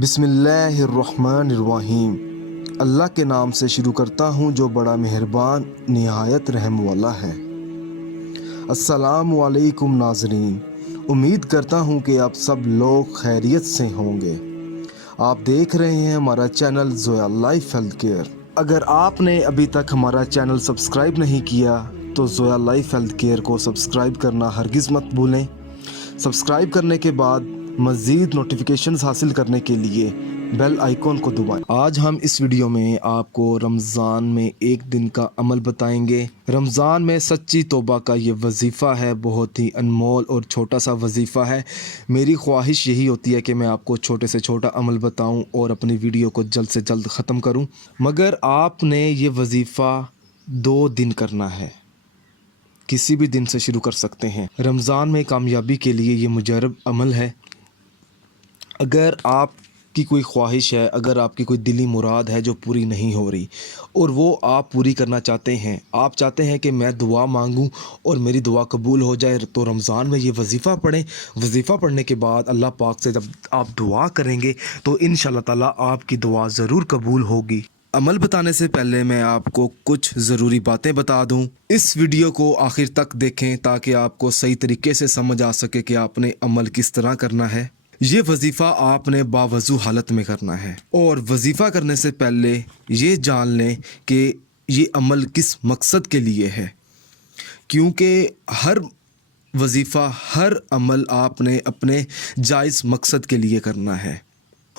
बिस्मिल्लाहिर्रहमानिर्रहीम। अल्लाह के नाम से शुरू करता हूँ जो बड़ा मेहरबान निहायत रहम वाला है। अस्सलामु अलैकुम नाज़रीन, उम्मीद करता हूँ कि आप सब लोग खैरियत से होंगे। आप देख रहे हैं हमारा channel Zoya life health care. अगर आपने अभी तक हमारा चैनल सब्सक्राइब नहीं किया तो ज़ोया लाइफ हेल्थ केयर को सब्सक्राइब करना हरगिज़ मत भूलें। सब्सक्राइब करने के बाद मज़ीद नोटिफिकेशंस हासिल करने के लिए बेल आइकॉन को दबाएं। आज हम इस वीडियो में आपको रमज़ान में एक दिन का अमल बताएंगे। रमज़ान में सच्ची तौबा का ये वजीफ़ा है, बहुत ही अनमोल और छोटा सा वजीफ़ा है। मेरी ख्वाहिश यही होती है कि मैं आपको छोटे से छोटा अमल बताऊं और अपनी वीडियो को जल्द से जल्द ख़त्म करूं, मगर आपने ये वजीफ़ा 2 दिन करना है। किसी भी दिन से शुरू कर सकते हैं। रमज़ान में कामयाबी के लिए ये मुजर्रब अमल है। अगर आपकी कोई ख्वाहिश है, अगर आपकी कोई दिली मुराद है जो पूरी नहीं हो रही और वो आप पूरी करना चाहते हैं, आप चाहते हैं कि मैं दुआ मांगूं और मेरी दुआ कबूल हो जाए, तो रमज़ान में ये वजीफ़ा पढ़ें। वजीफ़ा पढ़ने के बाद अल्लाह पाक से जब आप दुआ करेंगे तो इंशाअल्लाह ताला आपकी दुआ ज़रूर कबूल होगी। अमल बताने से पहले मैं आपको कुछ ज़रूरी बातें बता दूं। इस वीडियो को आखिर तक देखें ताकि आपको सही तरीके से समझ आ सके कि आपने अमल किस तरह करना है। ये वजीफ़ा आपने बावज़ू हालत में करना है और वजीफ़ा करने से पहले ये जान लें कि ये अमल किस मकसद के लिए है, क्योंकि हर वजीफ़ा, हर अमल आपने अपने जायज़ मकसद के लिए करना है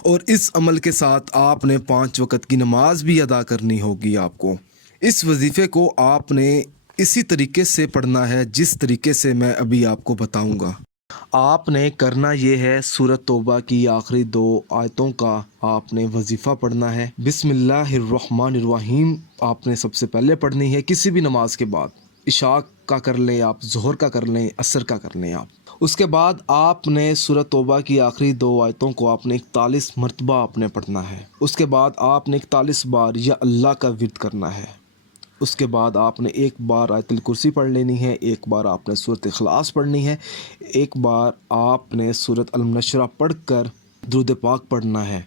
और इस अमल के साथ आपने 5 वक़्त की नमाज भी अदा करनी होगी। आपको इस वजीफ़े को आपने इसी तरीके से पढ़ना है जिस तरीके से मैं अभी आपको बताऊंगा। आपने करना ये है, सूरत तौबा की आखिरी 2 आयतों का आपने वजीफ़ा पढ़ना है। बिस्मिल्लाहिर्रहमानिर्रहीम आपने सबसे पहले पढ़नी है किसी भी नमाज के बाद। इशा का कर लें आप, ज़ोहर का कर लें, असर का कर लें आप। उसके बाद आपने सूरत तौबा की आखिरी 2 आयतों को आपने 41 मरतबा आपने पढ़ना है। उसके बाद आपने 41 बार या अल्लाह का विर्द करना है। उसके बाद आपने एक बार आयतुल कुर्सी पढ़ लेनी है, एक बार आपने सूरत इखलास पढ़नी है, एक बार आपने सूरत अल नशरा पढ़ कर दुरूद पाक पढ़ना है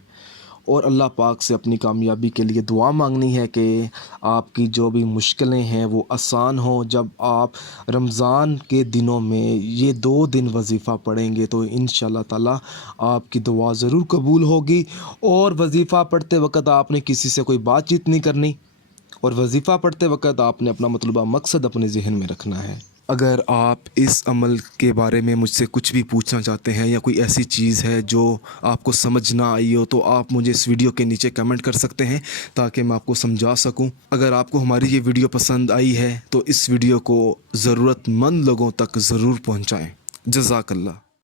और अल्लाह पाक से अपनी कामयाबी के लिए दुआ मांगनी है कि आपकी जो भी मुश्किलें हैं वो आसान हों। जब आप रमज़ान के दिनों में ये 2 दिन वजीफ़ा पढ़ेंगे तो इंशाअल्लाह ताला आपकी दुआ ज़रूर कबूल होगी। और वजीफ़ा पढ़ते वक्त आपने किसी से कोई बातचीत नहीं करनी और वजीफ़ा पढ़ते वक्त आपने अपना मतलूबा मकसद अपने जहन में रखना है। अगर आप इस अमल के बारे में मुझसे कुछ भी पूछना चाहते हैं या कोई ऐसी चीज़ है जो आपको समझ ना आई हो तो आप मुझे इस वीडियो के नीचे कमेंट कर सकते हैं ताकि मैं आपको समझा सकूं। अगर आपको हमारी ये वीडियो पसंद आई है तो इस वीडियो को ज़रूरतमंद लोगों तक ज़रूर पहुंचाएं। जज़ाकल्लाह।